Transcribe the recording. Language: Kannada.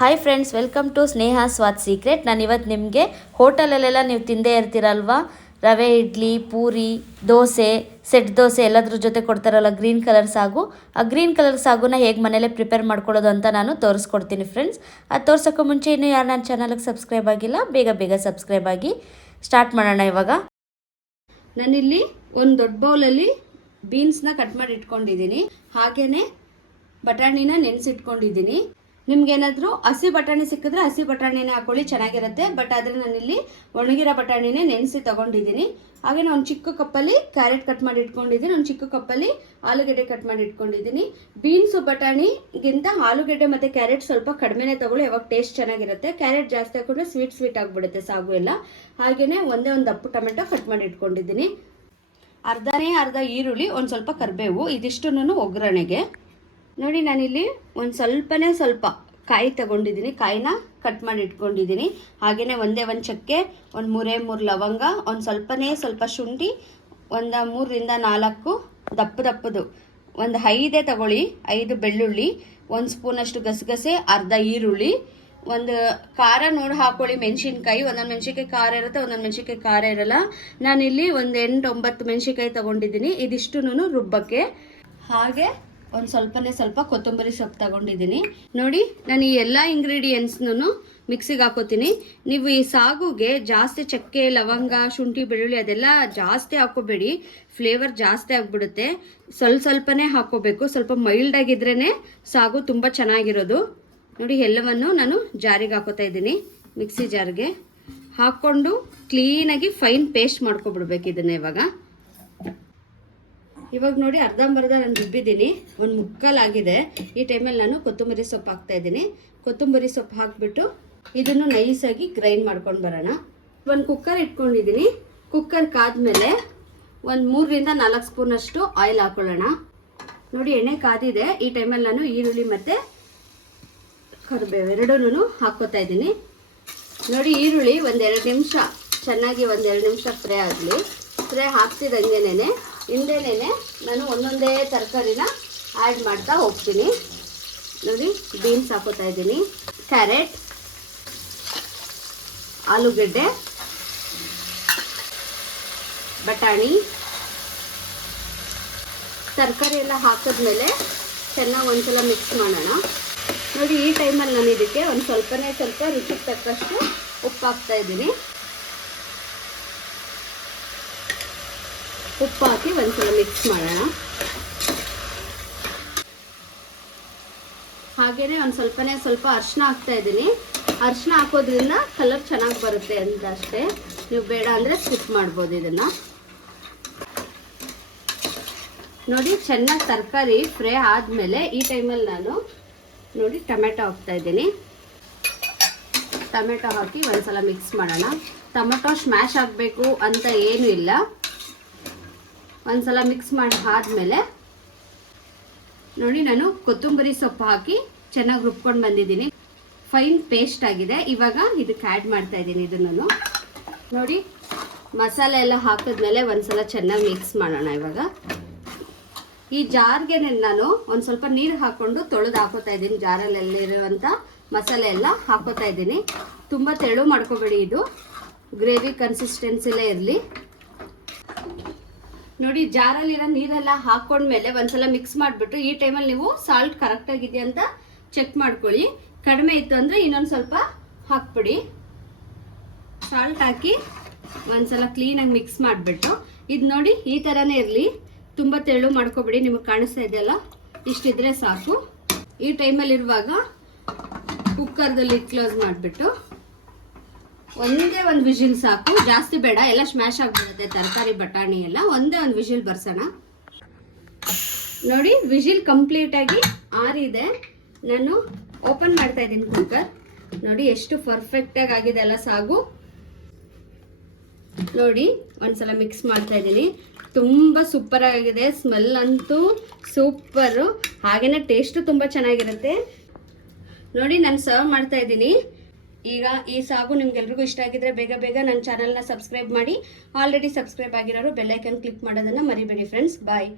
Hi friends, welcome to Sneha Swad secret. ನಾನು ಇವತ್ತು ನಿಮಗೆ ಹೋಟೆಲಲ್ಲೆಲ್ಲ ನೀವು ತಿಂದೇ ಇರ್ತೀರಲ್ವಾ, ರವೆ ಇಡ್ಲಿ, ಪೂರಿ, ದೋಸೆ, ಸೆಟ್ ದೋಸೆ ಎಲ್ಲದ್ರ ಜೊತೆ ಕೊಡ್ತಾರಲ್ಲ ಗ್ರೀನ್ ಕಲರ್ ಸಾಗು. ಆ ಗ್ರೀನ್ ಕಲರ್ ಸಾಗುನ ಹೇಗೆ ಮನೇಲೆ ಪ್ರಿಪೇರ್ ಮಾಡ್ಕೊಳ್ಳೋದು ಅಂತ ನಾನು ತೋರಿಸ್ಕೊಡ್ತೀನಿ ಫ್ರೆಂಡ್ಸ್. ಅದು ತೋರ್ಸೋಕ್ಕೂ ಮುಂಚೆ ಇನ್ನೂ ಯಾರು ನನ್ನ ಚಾನಲ್ಗೆ ಸಬ್ಸ್ಕ್ರೈಬ್ ಆಗಿಲ್ಲ, ಬೇಗ ಸಬ್ಸ್ಕ್ರೈಬ್ ಆಗಿ. ಸ್ಟಾರ್ಟ್ ಮಾಡೋಣ ಇವಾಗ. ನಾನಿಲ್ಲಿ ಒಂದು ದೊಡ್ಡ ಬೌಲಲ್ಲಿ ಬೀನ್ಸ್ನ ಕಟ್ ಮಾಡಿ ಇಟ್ಕೊಂಡಿದ್ದೀನಿ. ಹಾಗೆಯೇ ಬಟಾಣಿನ ನೆನೆಸಿಟ್ಕೊಂಡಿದ್ದೀನಿ. ನಿಮ್ಗೇನಾದರೂ ಹಸಿ ಬಟಾಣಿ ಸಿಕ್ಕಿದ್ರೆ ಹಸಿ ಬಟಾಣಿನೇ ಹಾಕೊಳ್ಳಿ, ಚೆನ್ನಾಗಿರುತ್ತೆ. ಬಟ್ ಆದರೆ ನಾನಿಲ್ಲಿ ಒಣಗಿರೋ ಬಟಾಣಿನೇ ನೆನೆಸಿ ತೊಗೊಂಡಿದ್ದೀನಿ. ಹಾಗೆ ಒಂದು ಚಿಕ್ಕ ಕಪ್ಪಲ್ಲಿ ಕ್ಯಾರೆಟ್ ಕಟ್ ಮಾಡಿ ಇಟ್ಕೊಂಡಿದ್ದೀನಿ, ಒಂದು ಚಿಕ್ಕ ಕಪ್ಪಲ್ಲಿ ಆಲೂಗೆಡ್ಡೆ ಕಟ್ ಮಾಡಿ ಇಟ್ಕೊಂಡಿದ್ದೀನಿ. ಬೀನ್ಸು ಬಟಾಣಿಗಿಂತ ಆಲೂಗೆಡ್ಡೆ ಮತ್ತು ಕ್ಯಾರೆಟ್ ಸ್ವಲ್ಪ ಕಡಿಮೆನೇ ತೊಗೊಳ್ಳಿ, ಯಾವಾಗ ಟೇಸ್ಟ್ ಚೆನ್ನಾಗಿರುತ್ತೆ. ಕ್ಯಾರೆಟ್ ಜಾಸ್ತಿ ಹಾಕೊಂಡ್ರೆ ಸ್ವೀಟ್ ಆಗಿಬಿಡುತ್ತೆ ಸಾಗು ಎಲ್ಲ. ಹಾಗೆಯೇ ಒಂದೇ ಒಂದು ದಪ್ಪು ಟೊಮೆಟೊ ಕಟ್ ಮಾಡಿ ಇಟ್ಕೊಂಡಿದ್ದೀನಿ. ಅರ್ಧ ಈರುಳ್ಳಿ, ಒಂದು ಸ್ವಲ್ಪ ಕರಿಬೇವು, ಇದಿಷ್ಟನ್ನು ಒಗ್ಗರಣೆಗೆ. ನೋಡಿ, ನಾನಿಲ್ಲಿ ಒಂದು ಸ್ವಲ್ಪ ಕಾಯಿ ತಗೊಂಡಿದ್ದೀನಿ, ಕಾಯಿನ ಕಟ್ ಮಾಡಿ ಇಟ್ಕೊಂಡಿದ್ದೀನಿ. ಹಾಗೆಯೇ ಒಂದೇ ಒಂದು ಚಕ್ಕೆ, ಒಂದು 3 ಲವಂಗ, ಒಂದು ಸ್ವಲ್ಪ ಶುಂಠಿ, ಒಂದು 3ರಿಂದ 4 ದಪ್ಪದು, ಒಂದು 5 ತಗೊಳ್ಳಿ, 5 ಬೆಳ್ಳುಳ್ಳಿ, 1 ಸ್ಪೂನಷ್ಟು ಗಸಗಸೆ, ಅರ್ಧ ಈರುಳ್ಳಿ, ಒಂದು ಖಾರ ನೋಡಿ ಹಾಕೊಳ್ಳಿ. ಮೆಣಸಿನ್ಕಾಯಿ, ಒಂದೊಂದು ಮೆಣಸಿನ್ಕಾಯಿ ಖಾರ ಇರುತ್ತೆ, ಒಂದೊಂದು ಮೆಣಸಿನ್ಕಾಯಿ ಖಾರ ಇರಲ್ಲ. ನಾನಿಲ್ಲಿ ಒಂದು 8-9 ಮೆಣಸಿನ್ಕಾಯಿ ತೊಗೊಂಡಿದ್ದೀನಿ, ಇದಿಷ್ಟು ರುಬ್ಬಕ್ಕೆ. ಹಾಗೆ ಒಂದು ಸ್ವಲ್ಪ ಕೊತ್ತಂಬರಿ ಸೊಪ್ಪು ತಗೊಂಡಿದ್ದೀನಿ. ನೋಡಿ, ನಾನು ಈ ಎಲ್ಲ ಇಂಗ್ರೀಡಿಯೆಂಟ್ಸ್ನೂ ಮಿಕ್ಸಿಗೆ ಹಾಕೋತೀನಿ. ನೀವು ಈ ಸಾಗುಗೆ ಜಾಸ್ತಿ ಚಕ್ಕೆ, ಲವಂಗ, ಶುಂಠಿ, ಬೆಳ್ಳುಳ್ಳಿ ಅದೆಲ್ಲ ಜಾಸ್ತಿ ಹಾಕೋಬೇಡಿ, ಫ್ಲೇವರ್ ಜಾಸ್ತಿ ಆಗಿಬಿಡುತ್ತೆ. ಸ್ವಲ್ಪನೇ ಹಾಕೋಬೇಕು. ಸ್ವಲ್ಪ ಮೈಲ್ಡ್ ಆಗಿದ್ರೇ ಸಾಗು ತುಂಬ ಚೆನ್ನಾಗಿರೋದು. ನೋಡಿ, ಎಲ್ಲವನ್ನು ನಾನು ಜಾರಿಗೆ ಹಾಕೋತಾ ಇದ್ದೀನಿ. ಮಿಕ್ಸಿ ಜಾರ್ಗೆ ಹಾಕ್ಕೊಂಡು ಕ್ಲೀನಾಗಿ ಫೈನ್ ಪೇಸ್ಟ್ ಮಾಡ್ಕೊಬಿಡ್ಬೇಕು ಇದನ್ನು. ಇವಾಗ ನೋಡಿ, ಅರ್ಧಂಬರ್ಧ ನಾನು ರುಬ್ಬಿದ್ದೀನಿ, ಒಂದು ಮುಕ್ಕಾಲಾಗಿದೆ. ಈ ಟೈಮಲ್ಲಿ ನಾನು ಕೊತ್ತಂಬರಿ ಸೊಪ್ಪು ಹಾಕ್ತಾಯಿದ್ದೀನಿ. ಕೊತ್ತಂಬರಿ ಸೊಪ್ಪು ಹಾಕಿಬಿಟ್ಟು ಇದನ್ನು ನೈಸಾಗಿ ಗ್ರೈಂಡ್ ಮಾಡ್ಕೊಂಡು ಬರೋಣ. ಒಂದು ಕುಕ್ಕರ್ ಇಟ್ಕೊಂಡಿದ್ದೀನಿ. ಕುಕ್ಕರ್ ಕಾದ್ಮೇಲೆ ಒಂದು 3ರಿಂದ 4 ಸ್ಪೂನಷ್ಟು ಆಯಿಲ್ ಹಾಕೊಳ್ಳೋಣ. ನೋಡಿ, ಎಣ್ಣೆ ಕಾದಿದೆ. ಈ ಟೈಮಲ್ಲಿ ನಾನು ಈರುಳ್ಳಿ ಮತ್ತು ಕರಿಬೇವು ಎರಡೂ ಹಾಕ್ಕೋತಾ ಇದ್ದೀನಿ. ನೋಡಿ, ಈರುಳ್ಳಿ ಒಂದೆರಡು ನಿಮಿಷ ಚೆನ್ನಾಗಿ ಫ್ರೈ ಆಗಲಿ. ಫ್ರೈ ಹಾಕ್ತಿದ್ದಂಗೆನೇ ಹಿಂದೆನೇ ನಾನು ಒಂದೊಂದೇ ತರಕಾರಿನ ಆ್ಯಡ್ ಮಾಡ್ತಾ ಹೋಗ್ತೀನಿ. ನೋಡಿ, ಬೀನ್ಸ್ ಹಾಕೋತಾ ಇದ್ದೀನಿ, ಕ್ಯಾರೆಟ್, ಆಲೂಗೆಡ್ಡೆ, ಬಟಾಣಿ, ತರಕಾರಿ ಎಲ್ಲ ಹಾಕಿದ್ಮೇಲೆ ಚೆನ್ನಾಗಿ ಒಂದ್ಸಲ ಮಿಕ್ಸ್ ಮಾಡೋಣ. ನೋಡಿ, ಈ ಟೈಮಲ್ಲಿ ನಾನು ಇದಕ್ಕೆ ಒಂದು ಸ್ವಲ್ಪ ರುಚಿಗೆ ತಕ್ಕಷ್ಟು ಉಪ್ಪು ಹಾಕ್ತಾ ಇದ್ದೀನಿ. ಉಪ್ಪು ಹಾಕಿ ಒಂದ್ಸಲ ಮಿಕ್ಸ್ ಮಾಡೋಣ. ಹಾಗೆಯೇ ಒಂದು ಸ್ವಲ್ಪ ಅರಿಶಿನ ಹಾಕ್ತಾ ಇದ್ದೀನಿ. ಅರಿಶಿನ ಹಾಕೋದ್ರಿಂದ ಕಲರ್ ಚೆನ್ನಾಗಿ ಬರುತ್ತೆ ಅಂತ ಅಷ್ಟೇ, ನೀವು ಬೇಡ ಅಂದರೆ ಸ್ಕಿಪ್ ಮಾಡ್ಬೋದು ಇದನ್ನು. ನೋಡಿ, ಚೆನ್ನಾಗಿ ತರಕಾರಿ ಫ್ರೈ ಆದಮೇಲೆ ಈ ಟೈಮಲ್ಲಿ ನಾನು ನೋಡಿ ಟೊಮೆಟೊ ಹಾಕ್ತಾ ಇದ್ದೀನಿ. ಟೊಮೆಟೊ ಹಾಕಿ ಒಂದ್ಸಲ ಮಿಕ್ಸ್ ಮಾಡೋಣ. ಟೊಮೆಟೊ ಸ್ಮ್ಯಾಶ್ ಆಗಬೇಕು ಅಂತ ಏನೂ ಇಲ್ಲ. ಒಂದ್ಸಲ ಮಿಕ್ಸ್ ಮಾಡಿ ಆದಮೇಲೆ ನೋಡಿ, ನಾನು ಕೊತ್ತಂಬರಿ ಸೊಪ್ಪು ಹಾಕಿ ಚೆನ್ನಾಗಿ ರುಬ್ಕೊಂಡು ಬಂದಿದ್ದೀನಿ. ಫೈನ್ ಪೇಸ್ಟ್ ಆಗಿದೆ. ಇವಾಗ ಇದಕ್ಕೆ ಆ್ಯಡ್ ಮಾಡ್ತಾ ಇದ್ದೀನಿ ಇದನ್ನು. ನೋಡಿ, ಮಸಾಲೆ ಎಲ್ಲ ಹಾಕಿದ್ಮೇಲೆ ಒಂದ್ಸಲ ಚೆನ್ನಾಗಿ ಮಿಕ್ಸ್ ಮಾಡೋಣ. ಇವಾಗ ಈ ಜಾರ್ಗೆ ನಾನು ಒಂದು ಸ್ವಲ್ಪ ನೀರು ಹಾಕ್ಕೊಂಡು ತೊಳೆದು ಹಾಕೋತಾ ಇದ್ದೀನಿ. ಜಾರಲ್ಲಿರುವಂಥ ಮಸಾಲೆ ಎಲ್ಲ ಹಾಕೋತಾ ಇದ್ದೀನಿ. ತುಂಬ ತೆಳು ಮಾಡ್ಕೋಬೇಡಿ, ಇದು ಗ್ರೇವಿ ಕನ್ಸಿಸ್ಟೆನ್ಸಿಲೇ ಇರಲಿ. ನೋಡಿ, ಜಾರಲ್ಲಿರೋ ನೀರೆಲ್ಲ ಹಾಕೊಂಡ್ಮೇಲೆ ಒಂದ್ಸಲ ಮಿಕ್ಸ್ ಮಾಡಿಬಿಟ್ಟು ಈ ಟೈಮಲ್ಲಿ ನೀವು ಸಾಲ್ಟ್ ಕರೆಕ್ಟಾಗಿದೆಯಾ ಅಂತ ಚೆಕ್ ಮಾಡ್ಕೊಳ್ಳಿ. ಕಡಿಮೆ ಇತ್ತು ಅಂದರೆ ಇನ್ನೊಂದು ಸ್ವಲ್ಪ ಹಾಕ್ಬಿಡಿ. ಸಾಲ್ಟ್ ಹಾಕಿ ಒಂದ್ಸಲ ಕ್ಲೀನಾಗಿ ಮಿಕ್ಸ್ ಮಾಡಿಬಿಟ್ಟು ಇದು ನೋಡಿ ಈ ಥರನೇ ಇರಲಿ, ತುಂಬ ತೆಳು ಮಾಡ್ಕೊಬೇಡಿ. ನಿಮಗೆ ಕಾಣಿಸ್ತಾ ಇದೆಯಲ್ಲ, ಇಷ್ಟಿದ್ರೆ ಸಾಕು. ಈ ಟೈಮಲ್ಲಿರುವಾಗ ಕುಕ್ಕರ್ದಲ್ಲಿ ಕ್ಲೋಸ್ ಮಾಡಿಬಿಟ್ಟು ಒಂದೇ ಒಂದು ವಿಜಿಲ್ ಸಾಕು, ಜಾಸ್ತಿ ಬೇಡ, ಎಲ್ಲ ಸ್ಮ್ಯಾಶ್ ಆಗಿಬಿಡುತ್ತೆ ತರಕಾರಿ ಬಟಾಣಿ ಎಲ್ಲ. ಒಂದೇ ಒಂದು ವಿಜಿಲ್ ಬರ್ಸೋಣ. ನೋಡಿ, ವಿಜಿಲ್ ಕಂಪ್ಲೀಟಾಗಿ ಆರಿದೆ. ನಾನು ಓಪನ್ ಮಾಡ್ತಾ ಇದ್ದೀನಿ ಕುಕ್ಕರ್. ನೋಡಿ, ಎಷ್ಟು ಪರ್ಫೆಕ್ಟಾಗಿ ಆಗಿದೆ ಎಲ್ಲ ಸಾಗು. ನೋಡಿ, ಒಂದ್ಸಲ ಮಿಕ್ಸ್ ಮಾಡ್ತಾ ಇದ್ದೀನಿ. ತುಂಬ ಸೂಪರಾಗಿದೆ. ಸ್ಮೆಲ್ ಅಂತೂ ಸೂಪರು, ಹಾಗೆಯೇ ಟೇಸ್ಟು ತುಂಬ ಚೆನ್ನಾಗಿರುತ್ತೆ. ನೋಡಿ, ನಾನು ಸರ್ವ್ ಮಾಡ್ತಾ ಇದ್ದೀನಿ. ಈಗ ಈ ಸಾಗು ನಿಮ್ಗೆಲ್ರಿಗೂ ಇಷ್ಟ ಆಗಿದ್ರೆ ಬೇಗ ನನ್ನ ಚಾನಲ್ನ ಸಬ್ಸ್ಕ್ರೈಬ್ ಮಾಡಿ. ಆಲ್ರೆಡಿ ಸಬ್ಸ್ಕ್ರೈಬ್ ಆಗಿರೋರು ಬೆಲ್ ಐಕನ್ ಕ್ಲಿಕ್ ಮಾಡೋದನ್ನು ಮರಿಬೇಡಿ ಫ್ರೆಂಡ್ಸ್. ಬಾಯ್.